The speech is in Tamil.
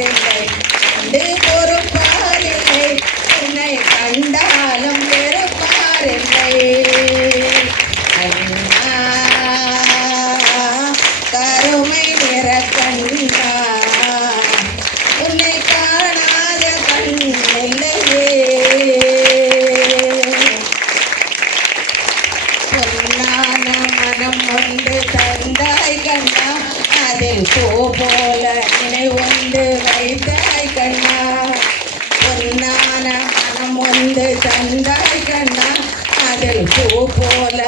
பொறுப்பாரில்லை கண்டு பொறுப்பாரில்லை என்னை கண்டாலும் வெறுப்பாரில்லை கண்ணா கருமை நிற கண்ணா உன்னை காணாத கண் இல்லையே பொன்னான மனம் ஒன்று தந்தாய் கண்ணா அதில் பூ போல நினைவொன்று வைத்தாய் கண்ணா பொன்னான மனம் ஒன்று தந்தாய் கண்ணா அதில் பூ போல